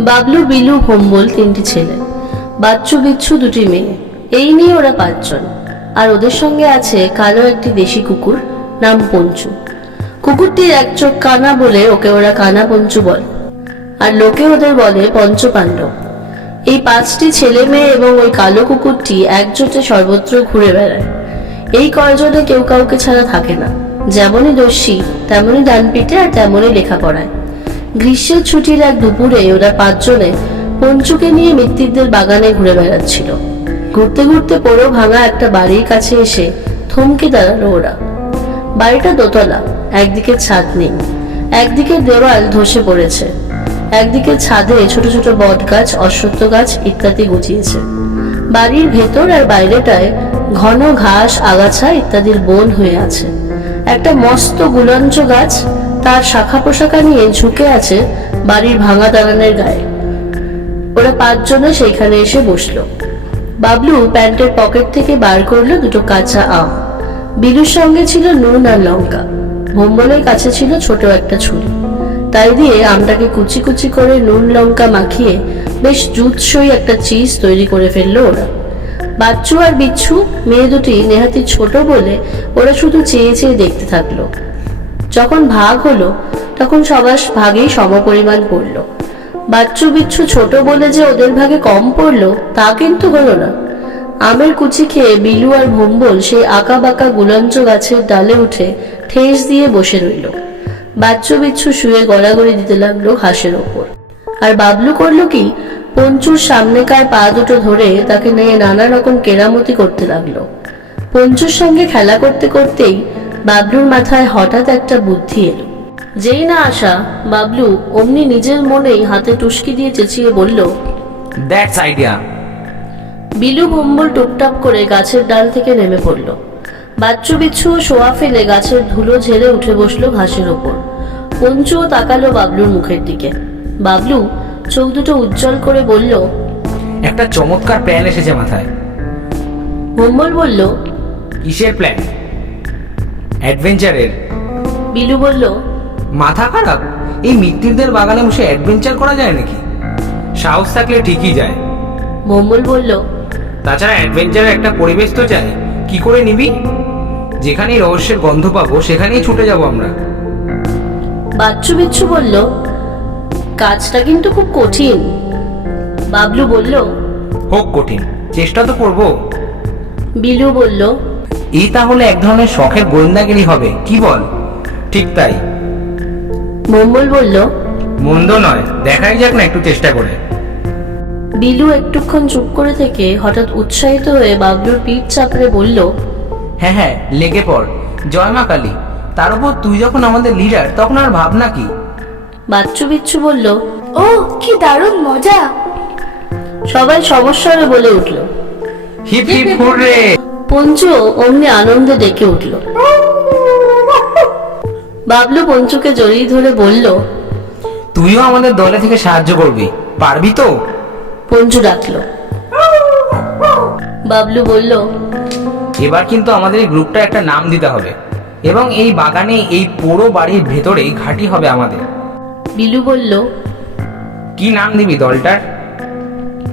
বাবলু, বিলু ভম্বল তিনটি ছেলে। বাচ্চু, বিচ্ছু দুটি মেয়ে। এই নিয়ে ওরা পাঁচজন। আর ওদের সঙ্গে আছে কালো একটি দেশি কুকুর নাম পঞ্চু। কুকুরটির এক চোখ কানা বলে ওকে ওরা কানা পঞ্চু বলে। আর লোকে ওদের বলে পঞ্চপাণ্ডব এই পাঁচটি ছেলে মেয়ে এবং ওই কালো কুকুরটি একজোটে সর্বত্র ঘুরে বেড়ায়। এই কয়জনে কেউ কাউকে ছাড়া থাকে না। যেমনই দস্যি, তেমনই ডান পিঠে আর তেমনই লেখাপড়ায়। গ্রীষ্মের ছুটির এক দুপুরে ওরা পাঁচজনে পঞ্চুকে নিয়ে মৃত্যুদের বাগানে ঘুরে বেড়াচ্ছিল। ঘুরতে ঘুরতে পোড়ো ভাঙা একটা বাড়ির কাছে এসে থমকে দাঁড়াল ওরা। বাড়িটা দোতলা, একদিকে ছাদ নেই, একদিকে দেওয়াল ধসে পড়েছে, একদিকে ছাদে ছোট ছোট বট গাছ, অশ্বত্থ গাছ ইত্যাদি গুছিয়েছে বাড়ির ভেতর আর বাইরেটায় ঘন ঘাস, আগাছা ইত্যাদির বন হয়ে আছে। একটা মস্ত গুলঞ্চ গাছ তার শাখা পোশাকা নিয়ে ঝুঁকে আছে বাড়ির ভাঙা দালানের গায়ে। ওরা পাঁচজনে সেইখানে এসে বসল। বাবলু প্যান্টের পকেট থেকে বার করল দুটো কাঁচা আম। বিলুর সঙ্গে ছিল নুন আর লঙ্কা। ভোম্বলের কাছে ছিল ছোট একটা ছুরি। তাই দিয়ে আমটাকে কুচি কুচি করে নুন, লঙ্কা মাখিয়ে বেশ জুৎসই একটা চিজ তৈরি করে ফেলল ওরা। বাচ্চু আর বিচ্ছু, মেয়ে দুটি নেহাতি ছোট বলে ওরা শুধু চেয়ে চেয়ে দেখতে থাকল। যখন ভাগ হলো, তখন সবার ভাগেই সমপরিমাণ পড়ল। বাচ্চু বিচ্ছু ছোট বলে যে ওদের ভাগে কম পড়ল, তা কিন্তু হলো না। আমের কুচি খেয়ে বিলু আর ভম্বল সেই আঁকা বাঁকা গুলঞ্চ গাছের ডালে উঠে ঠেস দিয়ে বসে রইল। বাচ্চু বিচ্ছু শুয়ে গড়াগড়ি দিতে লাগল ঘাসের ওপর। আর বাবলু করল কি, পঞ্চুর সামনেকার পা দুটো ধরে তাকে নিয়ে নানা রকম কেরামতি করতে লাগল। পঞ্চুর সঙ্গে খেলা করতে করতেই বাবলুর মাথায় হঠাৎ একটা বুদ্ধি এলো। যেই না আসা বাবলু অমনি নিজের মনেই হাতে টুসকি দিয়ে চেঁচিয়ে বলল দ্যাটস আইডিয়া বিলু ভম্বল টুপটাপ করে গাছের ডাল থেকে নেমে পড়ল। বাচ্চু বিচ্ছু শোয়া ফেলে গাছের ধুলো ঝেড়ে উঠে বসল ঘাসের ওপর। পঞ্চুও তাকালো বাবলুর মুখের দিকে। বাবলু চোখ দুটো উজ্জ্বল করে বলল একটা চমৎকার প্ল্যান এসেছে মাথায়। ভম্বল বলল কিসের প্ল্যান অ্যাডভেঞ্চারের। বিলু বলল মাথা খারাপ? এই মৃত্যুদের বাগানে বসে অ্যাডভেঞ্চার করা যায় নাকি? সাহস থাকলে ঠিকই যায়। ভম্বল বলল তাছাড়া অ্যাডভেঞ্চারের একটা পরিবেশ তো চাই। কি করে নিবি? যেখানেই রহস্যের গন্ধ পাবো সেখানেই ছুটে যাব আমরা। বাচ্চু বিচ্ছু বলল কাজটা কিন্তু খুব কঠিন। বাবলু বলল হোক কঠিন চেষ্টা তো করব। বিলু বলল এই তাহলে এক ধরনের শখের গোয়েন্দাগিরি হবে। কি বল? ঠিক তাই। মম্বল বলল মন্দ নয় দেখাই যাক না একটু চেষ্টা করে। বিলু একটুক্ষণ চুপ করে থেকে হঠাৎ উৎসাহিত হয়ে বাবলুর পিঠ চাপড়ে বলল হ্যাঁ হ্যাঁ লেগে পড়। জয় মা কালী। তার উপর তুই যখন আমাদের লিডার তখন আর ভাবনা কি? বাচ্চু বিচ্ছু বলল ও কি দারুণ মজা। সবাই সমস্যারে বলে উঠল হিপ হিপ হুররে! পঞ্চু অমনি আনন্দে ডেকে উঠল। বাবলু পঞ্চুকে জড়িয়ে ধরে বলল তুইও আমাদের দলে থেকে সাহায্য করবি পারবি তো? পঞ্চু ডাকলো। বাবলু বলল এবার কিন্তু আমাদের এই গ্রুপটা একটা নাম দিতে হবে এবং এই বাগানে এই পুরো বাড়ির ভেতরেই ঘাঁটি হবে আমাদের। বিলু বলল কি নাম দিবি দলটার?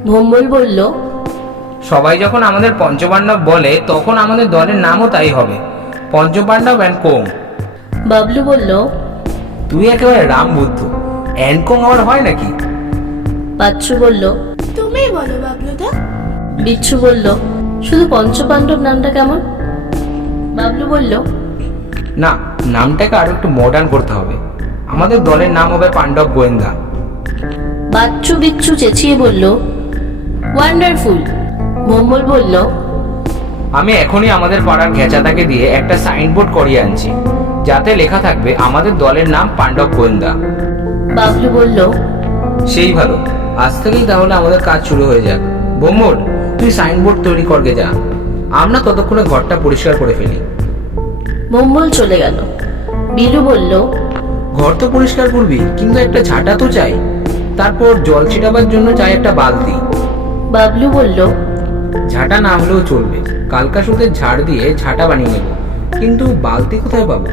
ভম্বল বলল সবাই যখন আমাদের পঞ্চপাণ্ডব বলে তখন আমাদের দলের নামও তাই হবে। পঞ্চপাণ্ডব অ্যান্ড কোং। বাবলু বলল তুই একেবারে রাম বুদ্ধ। অ্যান্ড কোং আবার হয় নাকি? বাচ্চু বলল তুমি বলো বাবলুদা। বিচ্ছু বলল শুধু পঞ্চপাণ্ডব নামটা কেমন? বাবলু বলল না নামটাকে আরও একটু মডার্ন করতে হবে। আমাদের দলের নাম হবে পাণ্ডব গোয়েন্দা। বাচ্চু বিচ্ছু চেঁচিয়ে বলল ওয়ান্ডারফুল মম্বল বলল আমি এখনই আমাদের পাড়ার ঘেঁচাতাকে দিয়ে একটা সাইনবোর্ড করিয়ে আনছি যাতে লেখা থাকবে আমাদের দলের নাম পাণ্ডব গোয়েন্দা। বাবলু বলল সেই ভালো আজ থেকেই তাহলে আমাদের কাজ শুরু হয়ে যাক। বোমর তুই সাইনবোর্ড তৈরি করগে যা। আমরা ততক্ষণে ঘরটা পরিষ্কার করে ফেলি। মম্বল চলে গেল। বিলু বলল ঘর তো পরিষ্কার করবি কিন্তু একটা ঝাঁটা তো চাই। তারপর জল ছিটাবার জন্য চাই একটা বালতি। বাবলু বলল ঝাঁটা না হলেও চলবে। কালকা সুদের ঝাড় দিয়ে ঝাঁটা বানিয়ে নেব। কিন্তু বালতি কোথায় পাবো?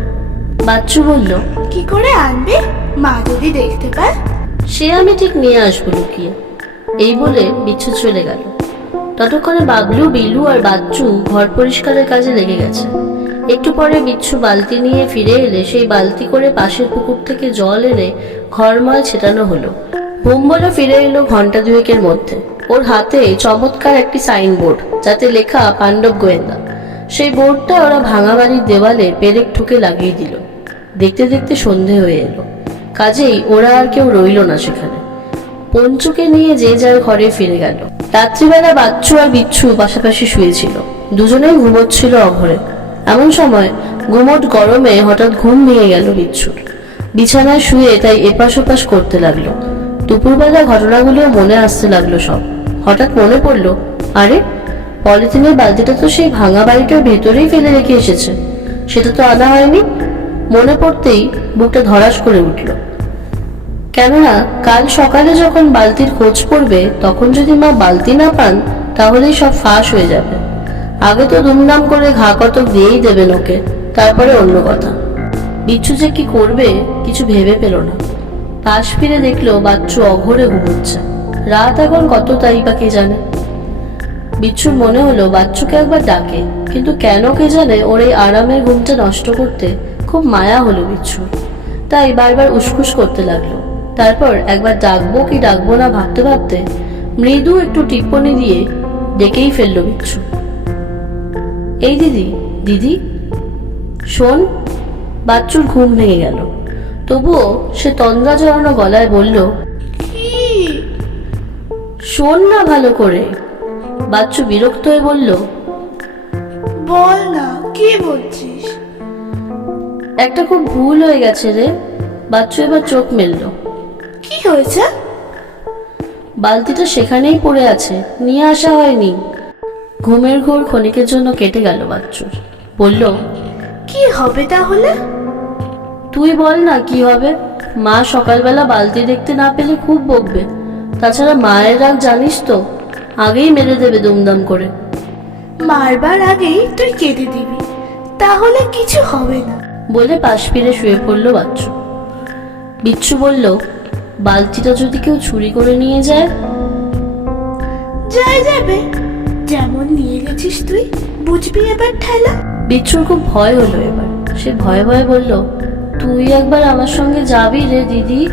বাচ্চু বলল কি করে আনবে? মা যদি দেখতে পায়। সে আমি ঠিক নিয়ে আসব লুকিয়ে। এই বলে বিচ্ছু চলে গেল। ততক্ষণে বাবলু বিলু আর বাচ্চু ঘর পরিষ্কারের কাজে লেগে গেছে। একটু পরে বিচ্ছু বালতি নিয়ে ফিরে এলে সেই বালতি করে পাশের পুকুর থেকে জল এনে ঘরময় ছেটানো হলো। হোমবলে ফিরে এলো ঘণ্টা দুয়েকের মধ্যে। ওর হাতে চমৎকার একটি সাইনবোর্ড, যাতে লেখা পাণ্ডব গোয়েন্দা। সেই বোর্ডটা ওরা ভাঙা বাড়ির দেওয়ালে পেরেক ঠুকে লাগিয়ে দিল। দেখতে দেখতে সন্ধে হয়ে এলো। কাজেই ওরা আর কেউ রইল না সেখানে। পঞ্চুকে নিয়ে যে যার ঘরে ফিরে গেল। রাত্রিবেলা বাচ্চু আর বিচ্ছু পাশাপাশি শুয়েছিল। দুজনেই ঘুমোচ্ছিল অঘরে। এমন সময় গুমট গরমে হঠাৎ ঘুম ভেঙে গেল বিচ্ছুর। বিছানায় শুয়ে তাই এপাশ ওপাশ করতে লাগল। দুপুরবেলা ঘটনাগুলো মনে আসতে লাগল সব। হঠাৎ মনে পড়ল, আরে, পলিথিনের বালতিটা তো সেই ভাঙা বাড়িটার ভেতরেই ফেলে রেখে এসেছে। সেটা তো আনা হয়নি। মনে পড়তেই বুকটা ধরাস করে উঠল। কেননা, কাল সকালে যখন বালতির খোঁজ পড়বে, তখন যদি মা বালতি না পান, তাহলেই সব ফাঁস হয়ে যাবে। আগে তো দুমদাম করে ঘা কত দিয়েই দেবেন ওকে, তারপরে অন্য কথা। বিচ্ছু যে কি করবে, কিছু ভেবে পেল না। পাশ ফিরে দেখল বাচ্চু অঘরে ঘুমোচ্ছে। রাত এখন কত তাই বা কে জানে? বিচ্ছুর মনে হলো বাচ্চুকে একবার ডাকে, কিন্তু কেন কে জানে ওর এই আরামের ঘুমটা নষ্ট করতে খুব মায়া হলো বিচ্ছু। তাই বারবার উসকুস করতে লাগল। তারপর একবার ডাকবো কি ডাকবো না ভাবতে ভাবতে মৃদু একটু টিপ্পনি দিয়ে ডেকেই ফেলল বিচ্ছু। এই দিদি দিদি, শোন, বাচ্চুর ঘুম ভেঙে গেল। তবুও সে তন্দ্রা জড়ানো গলায় বলল শোন না ভালো করে। বাচ্চু বিরক্ত হয়ে বলল বল না কি বলছিস? একটা খুব ভুল হয়ে গেছে রে। বাচ্চু এবার চোখ মেলল। কি হয়েছে? বালতিটা সেখানেই পড়ে আছে নিয়ে আসা হয়নি। ঘুমের ঘোর ক্ষণিকের জন্য কেটে গেল বাচ্চুর। বলল কি হবে তাহলে? তুই বল না কি হবে। মা সকালবেলা বালতি দেখতে না পেলে খুব বকবে। তাছাড়া মায়ের রাগ জানিস তো? আগেই মেরে দেবে দুমদাম করে। মারবার আগেই তুই কেঁদে দিবি। তাহলে কিছু হবে না। বলে পাশ ফিরে শুয়ে পড়ল বাচ্চু। বিচ্ছু বলল বালতিটা যদি কেউ চুরি করে নিয়ে যায়? যাই যাবে। যেমন নিয়ে গেছিস তুই বুঝবি এবার ঠেলা? বিচ্ছুর খুব ভয় হলো এবার। সে ভয়ে ভয়ে বলল তুই একবার আমার সঙ্গে যাবি রে দিদি?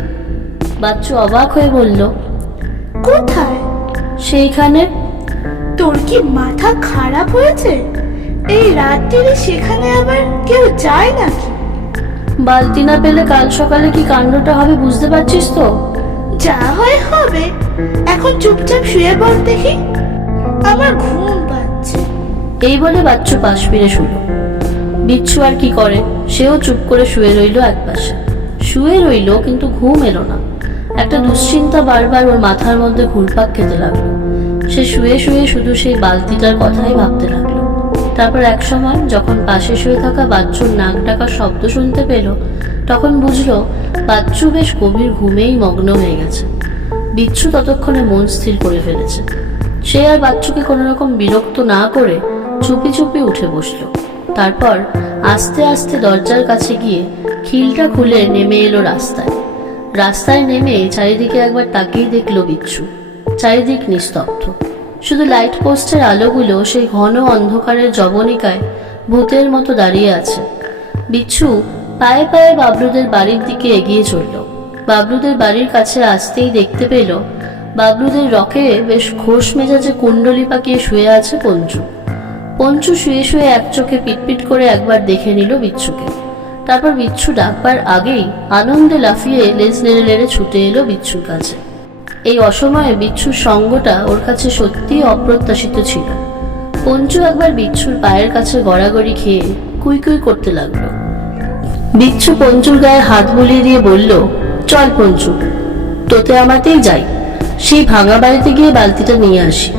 বাচ্চু অবাক হয়ে বলল কোথায়? সেইখানে? তোর কি মাথা খারাপ হয়েছে? এই রাত্রিরে সেখানে আবার কেউ যায় নাকি? বালতি না পেলে কাল সকালে কি কাণ্ডটা হবে বুঝতে পারছিস তো? যা হয় হবে। এখন চুপচাপ শুয়ে পড় দেখি। আমার ঘুম পাচ্ছে। এই বলে বাচ্চু পাশ ফিরে শুলো। বিচ্ছু আর কি করে? সেও চুপ করে শুয়ে রইল একপাশে। শুয়ে রইল কিন্তু ঘুম এলো না। একটা দুশ্চিন্তা বারবার ওর মাথার মধ্যে ঘুরপাক খেতে লাগল। সে শুয়ে শুয়ে শুধু সেই বালতিটার কথাই ভাবতে লাগল। তারপর এক সময় যখন পাশে শুয়ে থাকা বাচ্চুর নাক ডাকার শব্দ শুনতে পেল, তখন বুঝলো বাচ্চু বেশ গভীর ঘুমেই মগ্ন হয়ে গেছে। বিচ্ছু ততক্ষণে মন স্থির করে ফেলেছে। সে আর বাচ্চুকে কোনো রকম বিরক্ত না করে চুপি চুপি উঠে বসল। তারপর আস্তে আস্তে দরজার কাছে গিয়ে খিলটা খুলে নেমে এলো রাস্তায়। রাস্তায় নেমে চারিদিকে একবার তাকিয়ে দেখল বিচ্ছু। চারিদিক নিস্তব্ধ। শুধু লাইট পোস্টের আলোগুলো সেই ঘন অন্ধকারের জবনিকায় ভূতের মতো দাঁড়িয়ে আছে। বিচ্ছু পায়ে পায়ে বাবলুদের বাড়ির দিকে এগিয়ে চলল। বাবলুদের বাড়ির কাছে আসতেই দেখতে পেল, বাবলুদের রকে বেশ ঘোষ মেজাজে কুণ্ডলি পাকিয়ে শুয়ে আছে পঞ্চু। পঞ্চু শুয়ে শুয়ে এক চোখে পিটপিট করে একবার দেখে নিল বিচ্ছুকে। তারপর বিচ্ছু ডাকবার আগেই আনন্দে লাফিয়ে লেজ নেড়ে নেড়ে ছুটে এলো বিচ্ছুর কাছে। এই অসময়ে বিচ্ছুর সঙ্গটা ওর কাছে সত্যিই অপ্রত্যাশিত ছিল। পঞ্চু একবার বিচ্ছুর পায়ের কাছে গড়াগড়ি খেয়ে কুই কুই করতে লাগল। বিচ্ছু পঞ্চুর গায়ে হাত বুলিয়ে দিয়ে বলল, চল পঞ্চু, তোতে আমাতেই যাই। সেই ভাঙা বাড়িতে গিয়ে বালতিটা নিয়ে আসি।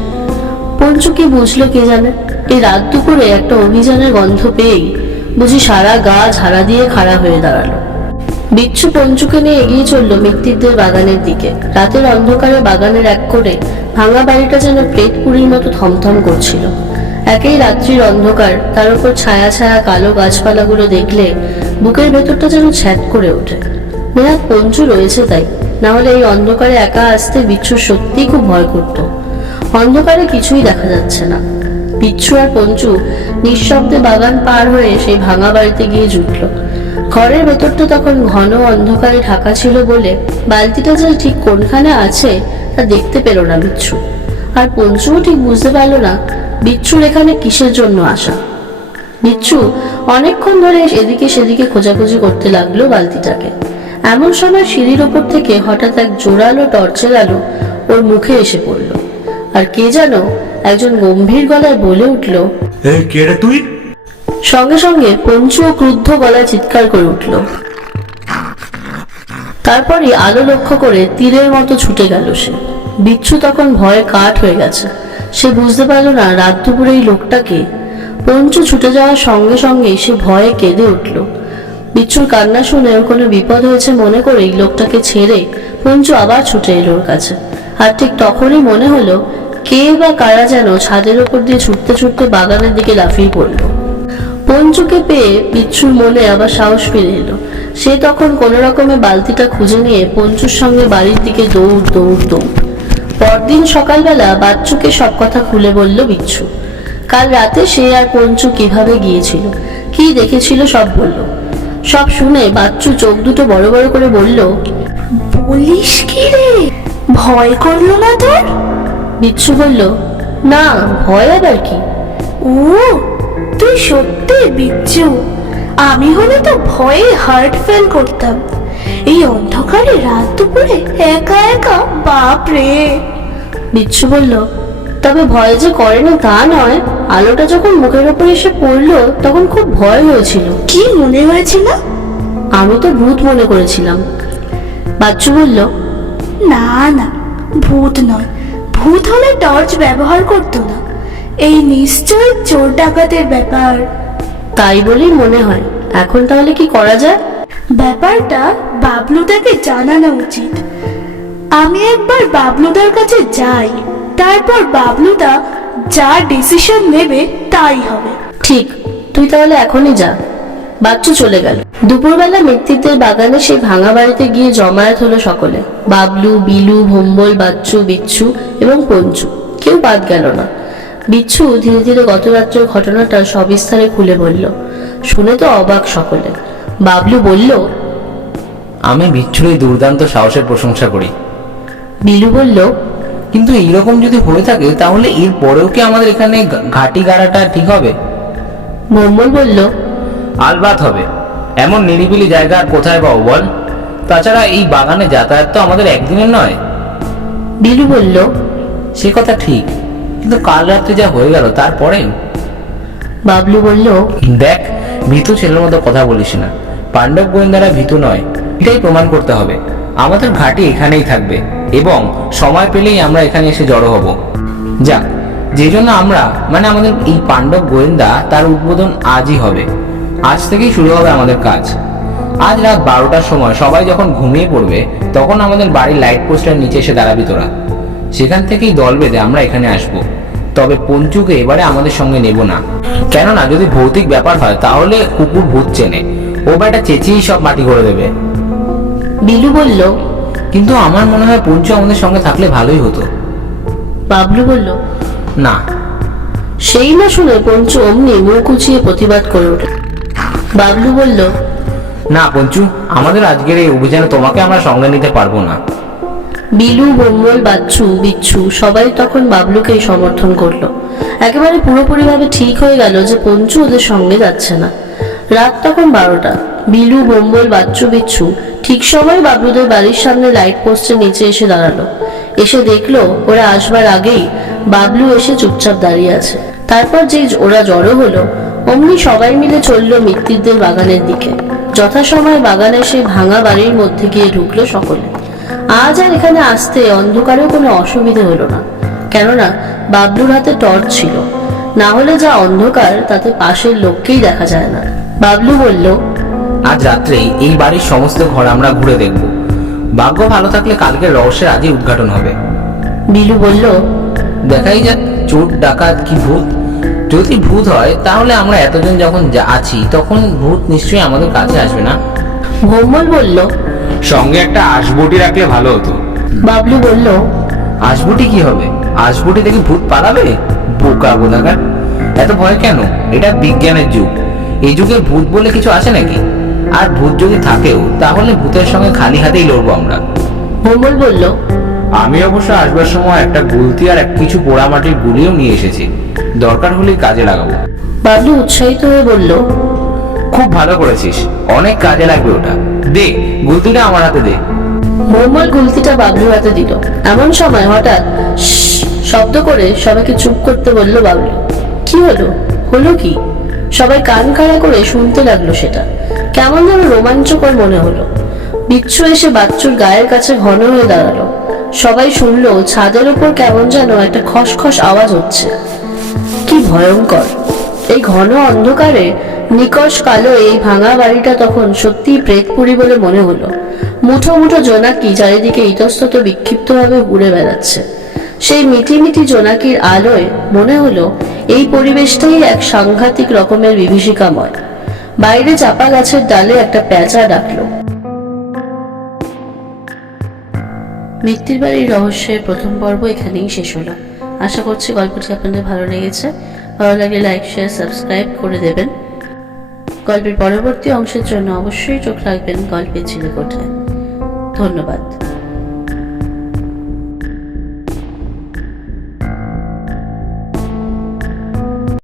পঞ্চু কি বুঝলো কে জানে? এই রাত দুপুরে একটা অভিযানের গন্ধ পেয়েই বুঝি সারা গা ঝাড়া দিয়ে খাড়া হয়ে দাঁড়াল। বিচ্ছু পঞ্চুকে নিয়ে এগিয়ে চলল মিত্তিরদের বাগানের দিকে। রাতের অন্ধকারে বাগানের এক করে ভাঙা বাড়িটা যেন প্লেট পুরীর মতো থমথম করছিল। একেই রাত্রির অন্ধকার, তার উপর ছায়া ছায়া কালো গাছপালাগুলো দেখলে বুকের ভেতরটা যেন ছ্যাট করে ওঠে। নেহাত পঞ্চু রয়েছে তাই, না হলে এই অন্ধকারে একা আসতে বিচ্ছু সত্যিই খুব ভয় করত। অন্ধকারে কিছুই দেখা যাচ্ছে না। বিচ্ছু আর পঞ্চু নিঃশব্দে বাগান পার হয়ে সেই ভাঙা বাড়িতে গিয়ে জুটল। ঘরের ভেতরটা তখন ঘন অন্ধকারে ঢাকা ছিল বলে বালতিটা যে ঠিক কোনখানে আছে তা দেখতে পেল না বিচ্ছু। আর পঞ্চুও ঠিক বুঝতে পারল না বিচ্ছুর এখানে কিসের জন্য আসা। বিচ্ছু অনেকক্ষণ ধরে এদিকে সেদিকে খোঁজাখুঁজি করতে লাগল বালতিটাকে। এমন সময় সিঁড়ির ওপর থেকে হঠাৎ এক জোরালো টর্চের আলো ওর মুখে এসে পড়ল। আর কে যেন একজন গম্ভীর গলায় বলে উঠল এই তুই? সঙ্গে সঙ্গে পঞ্চু ক্রুদ্ধ গলায় চিৎকার করে উঠল। তারপরই আলো লক্ষ্য করে তীরের মতো ছুটে গেল সে। বিচ্ছু তখন ভয়ে কাঠ হয়ে গেছে। সে বুঝতে পারল না রাত দুপুরে এই লোকটাকে পঞ্চু ছুটে যাওয়ার সঙ্গে সঙ্গে সে ভয়ে কেঁদে উঠল। বিচ্ছুর কান্না শুনে কোনো বিপদ হয়েছে মনে করেই লোকটাকে ছেড়ে পঞ্চু আবার ছুটে এলো ওর কাছে। আর ঠিক তখনই মনে হলো কে বা কারা যেন ছাদের ওপর দিয়ে ছুটতে ছুটতে বাগানের দিকে লাফিয়ে পড়ল। পঞ্চুকে পেয়ে বিচ্ছুর মনে আবার সাহস ফিরে এলো। সে তখন কোনো রকমে বালতিটা খুঁজে নিয়ে পঞ্চুর সঙ্গে বাড়ির দিকে দৌড় দৌড় দৌড়। পরদিন সকালবেলা বাচ্চুকে সব কথা খুলে বলল বিচ্ছু কাল রাতে সে আর পঞ্চু কীভাবে গিয়েছিল? কি দেখেছিল সব বলল। সব শুনে বাচ্চু চোখ দুটো বড় বড় করে বলল, বলিস কি রে? ভয় করল না তোর? বিচ্ছু বলল না ভয় আবার কি? ও তুই সত্যি বিচ্ছু। আমি হলে তো ভয়ে হার্ট ফেল করতাম। এই অন্ধকারে রাত দুপুরে একা একা বাপ রে। বিচ্ছু বলল তবে ভয় যে করে না তা নয়। আলোটা যখন মুখের ওপর এসে পড়ল তখন খুব ভয় হয়েছিল। কি মনে হয়েছিল? আমি তো ভূত মনে করেছিলাম। বাচ্চু বলল না না ভূত নয়। ভূত হলে টর্চ ব্যবহার করতো না। এই নিশ্চয় চোর ডাকাতের ব্যাপার। তাই বলেই মনে হয়। এখন তাহলে কি করা যায়? ব্যাপারটা বাবলুদাকে জানানো উচিত। আমি একবার বাবলুদার কাছে যাই তারপর বাবলুদা যা ডিসিশন নেবে তাই হবে। ঠিক তুই তাহলে এখনই যা। বাচ্চু চলে গেল। দুপুরবেলা মৃত্যুদের বাগানে সেই ভাঙা বাড়িতে গিয়ে জমায়েত হলো সকলে। বাবলু বিলু ভম্বল বাচ্চু বিচ্ছু এবং পঞ্চু। কেউ বাদ গেল না। বিচ্ছু ধীরে ধীরে গত রাত্রের ঘটনাটা সবিস্তারে খুলে বলল। শুনে তো অবাক সকলে। বাবলু বলল আমি বিচ্ছুর এই দুর্দান্ত সাহসের প্রশংসা করি। বিলু বলল কিন্তু এইরকম যদি হয়ে থাকে তাহলে এর পরেও কি আমাদের এখানে ঘাটি গাড়াটা ঠিক হবে? ভম্বল বলল আলবাত হবে। এমন নিরিবিলি জায়গা আর কোথায় পাবো বল? তাছাড়া এই বাগানে যাতায়াত তো আমাদের একদিনের নয়। বিলু বলল সে কথা ঠিক কিন্তু কাল রাত্রে যা হয়ে গেল তারপরে বাবলু বলল দেখ ভীতু ছেলের মতো কথা বলিস না। পাণ্ডব গোয়েন্দারা ভীতু নয় এটাই প্রমাণ করতে হবে। আমাদের ঘাটি এখানেই থাকবে এবং সময় পেলেই আমরা এখানে এসে জড়ো হব। যাক যে জন্য আমরা মানে আমাদের এই পাণ্ডব গোয়েন্দা তার উদ্বোধন আজই হবে। আজ থেকেই শুরু হবে আমাদের কাজ। আজ রাত বারোটার সময় সবাই যখন ঘুমিয়ে পড়বে তখন আমাদের বাড়ির লাইট পোস্টের নিচে এসে দাঁড়াবি তোরা। সেখান থেকেই দল বেঁধে আমরা এখানে আসব। তবে পঞ্চুকে এবারে আমাদের সঙ্গে নেব না। কেননা যদি ভৌতিক ব্যাপার হয় তাহলে কুকুর ভূত চেনে। ও বেটা চেঁচিয়েই সব মাটি করে দেবে। বিলু বলল কিন্তু আমার মনে হয় পঞ্চু আমাদের সঙ্গে থাকলে ভালোই হতো। বাবলু বলল না। সেই না শুনে পঞ্চু অমনি মুখ উঁচিয়ে প্রতিবাদ করে ওঠে। বাবলু বলল না পঞ্চু আমাদের আজকের এই অভিযানে তোমাকে আমরা সঙ্গে নিতে পারব না। বিলু বম্বল বাচ্চু বিচ্ছু সবাই তখন বাবলুকেই সমর্থন করল। একেবারে পুরোপুরিভাবে ঠিক হয়ে গেল যে পঞ্চু ওদের সঙ্গে যাচ্ছে না। রাত তখন বারোটা। বিলু বম্বল বাচ্চু বিচ্ছু ঠিক সময় বাবলুদের বাড়ির সামনে লাইট পোস্টের নিচে এসে দাঁড়াল। এসে দেখল ওরা আসবার আগেই বাবলু এসে চুপচাপ দাঁড়িয়ে আছে। তারপর যেই ওরা জড়ো হলো অমনি সবাই মিলে চলল মৃত্যুদের বাগানের দিকে। যথাসময়ে বাগানের সেই ভাঙা বাড়ির মধ্যে গিয়ে ঢুকলো সকলে। আজ আর এখানে আসতে অন্ধকারেও কোনো অসুবিধে হলো না। কেননা বাবলুর হাতে টর্চ ছিল। না হলে যা অন্ধকার তাতে পাশের লোককেই দেখা যায় না। বাবলু বলল আজ রাত্রেই এই বাড়ির সমস্ত ঘর আমরা ঘুরে দেখব। ভাগ্য ভালো থাকলে কালকে রহস্যের আজই উদ্ঘাটন হবে। বিলু বলল দেখাই যাক চোর ডাকাত কি ভূত? যদি ভূত হয় তাহলে আমরা এতজন যখন আছি তখন ভূত নিশ্চয়ই আমাদের কাছে আসবে না? ভোমল বলল সঙ্গে একটা আশবটি রাখলে ভালো হতো। বাবলু বলল আশবটি কি হবে? আশবটি থেকে ভূত পালাবে? বোকা বোধাকার এত ভয় কেন? এটা বিজ্ঞানের যুগ। এই যুগে ভূত বলে কিছু আছে নাকি? আর ভূত যদি থাকেও তাহলে ভূতের সঙ্গে খালি হাতেই লড়বো আমরা। ভোমল বলল আমি অবশ্য আসবার সময় একটা গুলতি আর এক কিছু পোড়ামাটির গুলিও নিয়ে এসেছি। দরকার হলেই কাজে লাগাবো। বাবলু উৎসাহিত হয়ে বলল খুব ভালো করেছিস অনেক কাজে লাগবে ওটা। দে গুলতিটা আমার হাতে দে। মোহাম্মদ গুলতিটা বাবলুর হাতে দিল। এমন সময় হঠাৎ শব্দ করে সবাইকে চুপ করতে বলল বাবলু কি হলো? হলো কি? সবাই কান খাড়া করে শুনতে লাগল সেটা। কেমন যেন রোমাঞ্চকর মনে হলো। বিচ্ছু এসে বাচ্চুর গায়ের কাছে ঘন হয়ে দাঁড়াল। সবাই শুনলো ছাদের উপর কেমন যেন একটা খসখস আওয়াজ হচ্ছে। কি ভয়ঙ্কর। এই ঘন অন্ধকারে নিকশ কালো এই ভাঙা বাড়িটা তখন সত্যিই প্রেতপুরি বলে মনে হলো। মুঠো মুঠো জোনাকি চারিদিকে ইতস্তত বিক্ষিপ্তভাবে উড়ে বেড়াচ্ছে। সেই মিটিমিটি জোনাকির আলোয় মনে হলো এই পরিবেশটাই এক সাংঘাতিক রকমের বিভীষিকাময়। বাইরে চাপা গাছের ডালে একটা প্যাঁচা ডাকলো। মৃত্যুর বাড়ির রহস্যের প্রথম পর্ব এখানেই শেষ হলো। আশা করছি গল্পটি আপনাদের ভালো লেগেছে। ভালো লাগলে লাইক শেয়ার সাবস্ক্রাইব করে দেবেন। গল্পের পরবর্তী অংশের জন্য অবশ্যই চোখ রাখবেন গল্পের ঝিলে কোঠায় ধন্যবাদ।